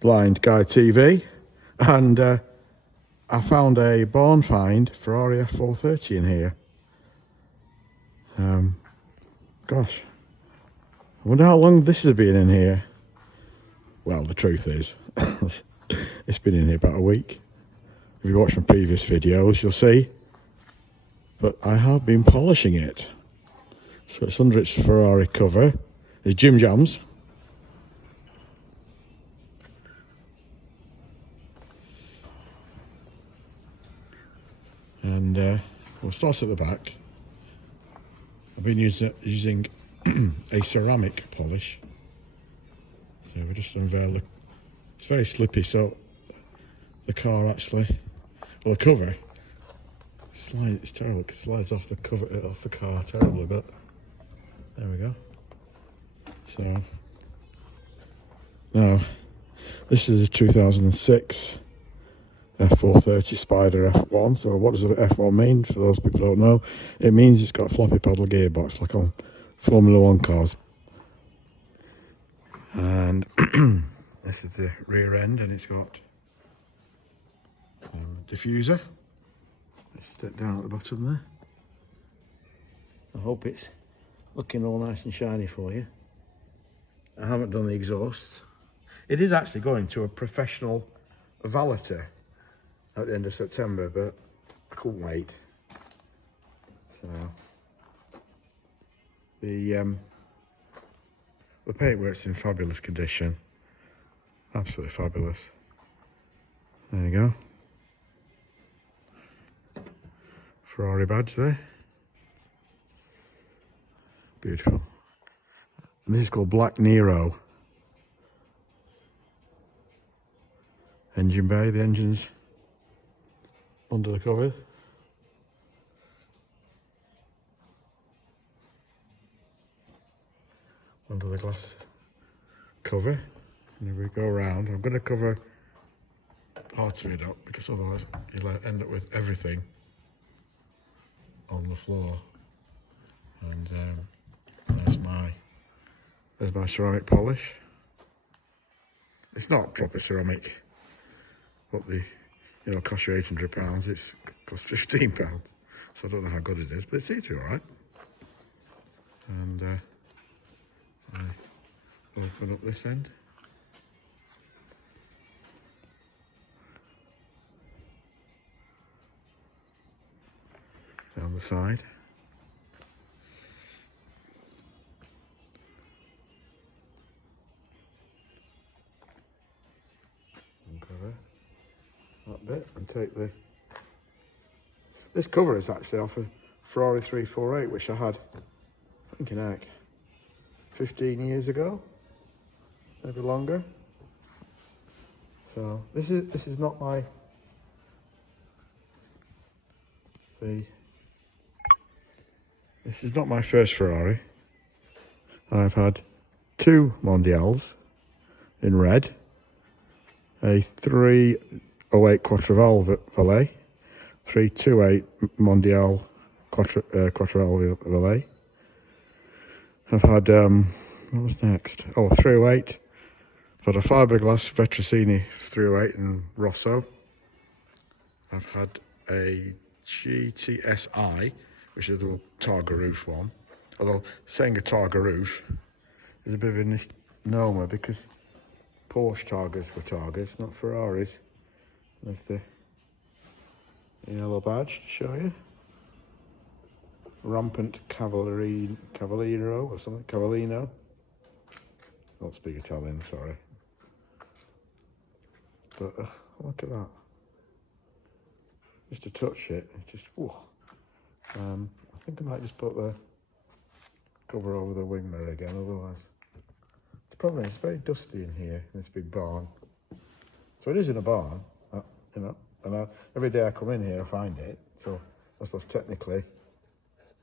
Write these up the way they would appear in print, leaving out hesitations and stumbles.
Blind Guy TV, and I found a barn find Ferrari F430 in here. Gosh, I wonder how long this has been in here. Well, the truth is, it's been in here about a week. If you watch my previous videos, you'll see. But I have been polishing it. So it's under its Ferrari cover. There's Jim Jams. And we'll start at the back. I've been using a ceramic polish. So we just unveil the... It's very slippy, so the car actually... Well, the cover... It's terrible, it slides off the cover, off the car terribly, but... There we go. So... Now, this is a 2006 F430 Spider F1. So what does the F1 mean? For those people who don't know, it means it's got a floppy paddle gearbox like on Formula 1 cars. And this is the rear end, and it's got a diffuser. Step down at the bottom there. I hope it's looking all nice and shiny for you. I haven't done the exhaust. It is actually going to a professional valeter at the end of September, but I couldn't wait. So the paintwork's in fabulous condition, absolutely fabulous. There you go, Ferrari badge there, beautiful. And this is called Black Nero. Engine bay, the engine's under the cover. Under the glass cover. And if we go around, I'm going to cover parts of it up because otherwise you'll end up with everything on the floor. And there's my ceramic polish. It's not proper ceramic, but cost you £800. It's cost £15, so I don't know how good it is, but it seems to be all right. And I open up this end. Down the side. Uncover that bit and take this cover is actually off a Ferrari 348, which I had, I think, in heck, 15 years ago, maybe longer. So this is not my this is not my first Ferrari. I've had two Mondials in red, a 308 Quattrovalve Valet, 328 Mondial Quattrovalve Valet. I've had, what was next? Oh, 308. I've had a fiberglass Vetrosini 308 in Rosso. I've had a GTSI, which is the Targa roof one. Although saying a Targa roof is a bit of a misnomer because Porsche Targas were Targas, not Ferraris. There's the yellow badge to show you. Rampant Cavallino or something, Cavallino. Don't speak Italian, sorry. But look at that. Just to touch it, just whoa. I think I might just put the cover over the wing mirror again, otherwise. The problem is it's very dusty in here, in this big barn. So it is in a barn, and every day I come in here I find it. So I suppose technically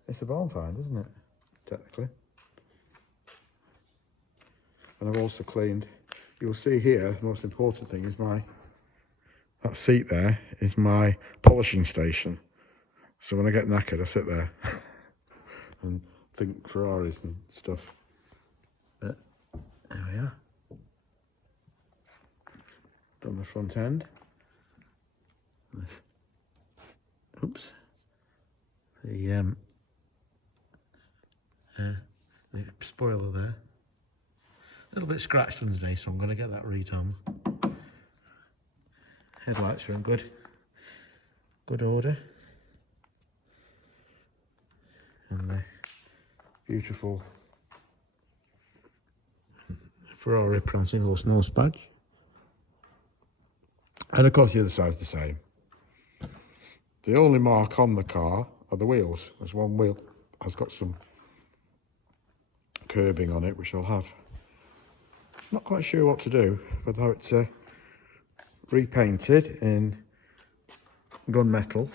it's a barn find, isn't it? Technically. And I've also cleaned, you'll see here, the most important thing is that seat there is my polishing station. So when I get knackered, I sit there and think Ferraris and stuff. But there we are. done the front end. This, oops. The spoiler there. A little bit scratched underneath, so I'm going to get that redone. Headlights are in good order. And the beautiful Ferrari prancing horse nose badge. And of course the other side's the same. The only mark on the car are the wheels. There's one wheel has got some curbing on it, which I'll have. Not quite sure what to do, whether it's repainted in gunmetal.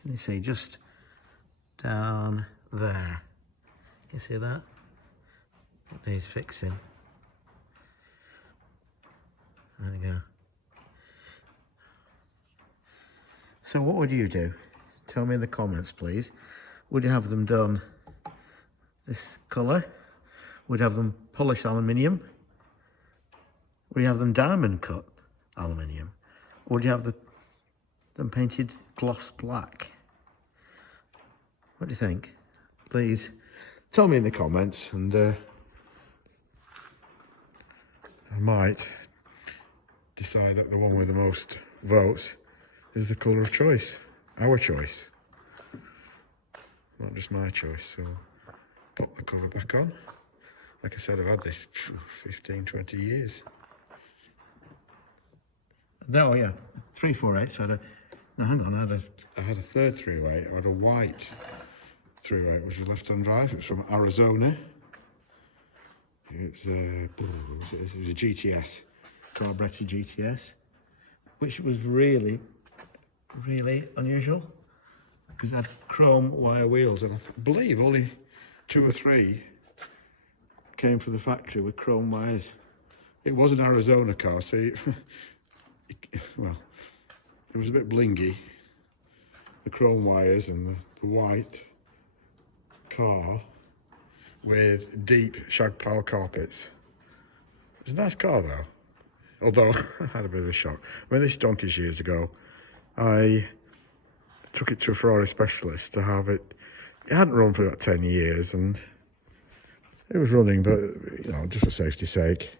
Can you see just down there? You see that? It needs fixing. There we go. So what would you do? Tell me in the comments, please. Would you have them done this colour? Would you have them polished aluminium? Would you have them diamond cut aluminium? Or would you have them painted gloss black? What do you think? Please tell me in the comments, and I might decide that the one with the most votes is the colour of choice, our choice, not just my choice. So pop the cover back on. Like I said, I've had this 15, 20 years. Oh yeah, 348. So I had no, hang on, I had a third 308. I had a white 308, which was left-hand drive. It was from Arizona. It was a GTS, carburetted GTS, which was really unusual because it had chrome wire wheels, and I believe only 2 or 3 came from the factory with chrome wires. It was an Arizona car, so well, it was a bit blingy, the chrome wires and the white car with deep shag pile carpets. It was a nice car though, although I had a bit of a shock. I mean, this donkeys years ago, I took it to a Ferrari specialist to have it. It hadn't run for about 10 years, and it was running, but you know, just for safety's sake,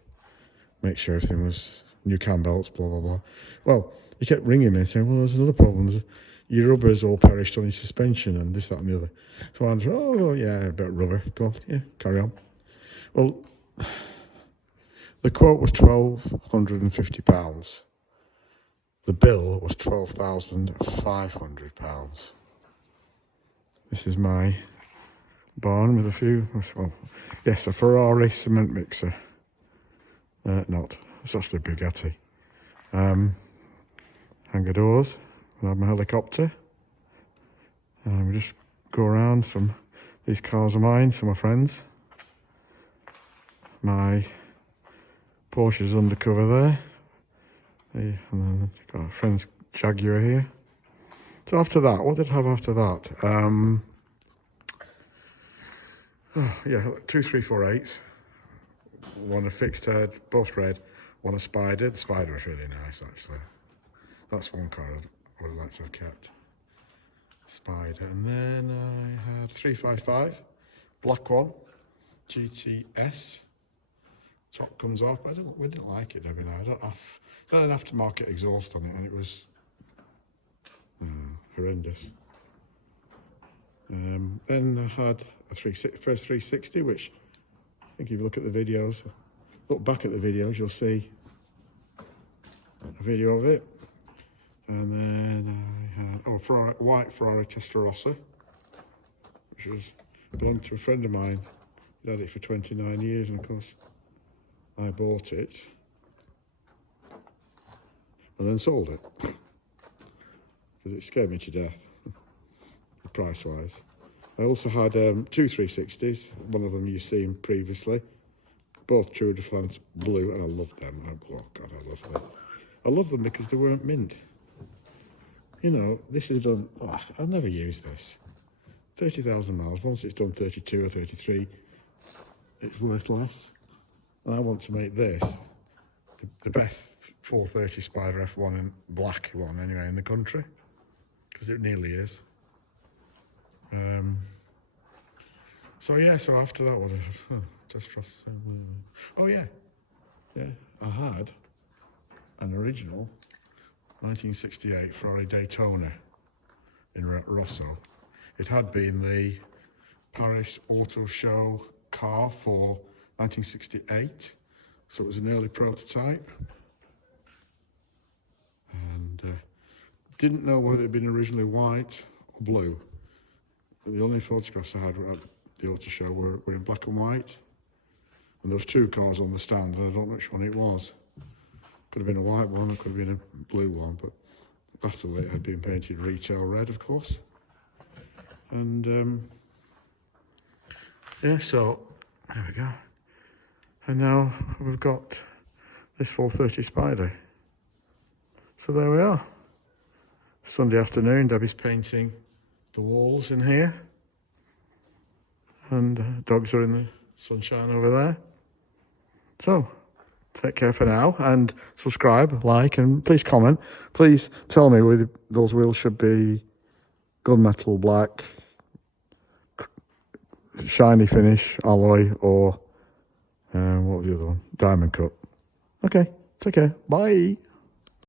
make sure everything was new cam belts, blah blah blah. Well, he kept ringing me and saying, "Well, there's another problem. Your rubber's all perished on your suspension, and this, that, and the other." So I said, "Oh well, yeah, a bit of rubber. Go on, yeah, carry on." Well, the quote was £1,250. The bill was £12,500. This is my barn with a few, well, yes, a Ferrari cement mixer. Not, it's actually a Bugatti. Hangar doors, and I have my helicopter. And we just go around. These cars are mine, some are friends. My Porsche's undercover there. And then got a friend's Jaguar here. So after that, what did I have after that? Oh, yeah, 2 348s. One a fixed head, both red. One a Spider. The Spider was really nice, actually. That's one car I would have liked to have kept. Spider. And then I had 355, black one, GTS. Top comes off. We didn't like it, Debbie. No, I don't have an aftermarket exhaust on it, and it was horrendous. Then I had a first 360, which I think if you look at the videos, look back at the videos, you'll see a video of it. And then I had white Ferrari Testarossa, which belonged to a friend of mine. He had it for 29 years, and of course I bought it and then sold it because it scared me to death, price wise. I also had 2 360s, one of them you've seen previously, both Tour de France blue, and I love them. Oh God, I love them. I love them because they weren't mint. You know, this is done, I'll never use this. 30,000 miles, once it's done 32 or 33, it's worth less. And I want to make this the best 430 Spider F1 in black one anyway in the country, because it nearly is. So yeah, so after that, what did I have? Just trust. Oh yeah, I had an original 1968 Ferrari Daytona in Rosso. It had been the Paris Auto Show car for 1968, so it was an early prototype, and didn't know whether it had been originally white or blue. The only photographs I had at the auto show were in black and white, and there was two cars on the stand, and I don't know which one it was. Could have been a white one, it could have been a blue one, but latterly it had been painted retail red, of course. And yeah, so there we go. And now we've got this 430 Spider. So there we are. Sunday afternoon, Debbie's painting the walls in here. And dogs are in the sunshine over there. So, take care for now, and subscribe, like, and please comment. Please tell me whether those wheels should be gunmetal black, shiny finish, alloy, or what was the other one? Diamond cut. Okay, take care. Bye.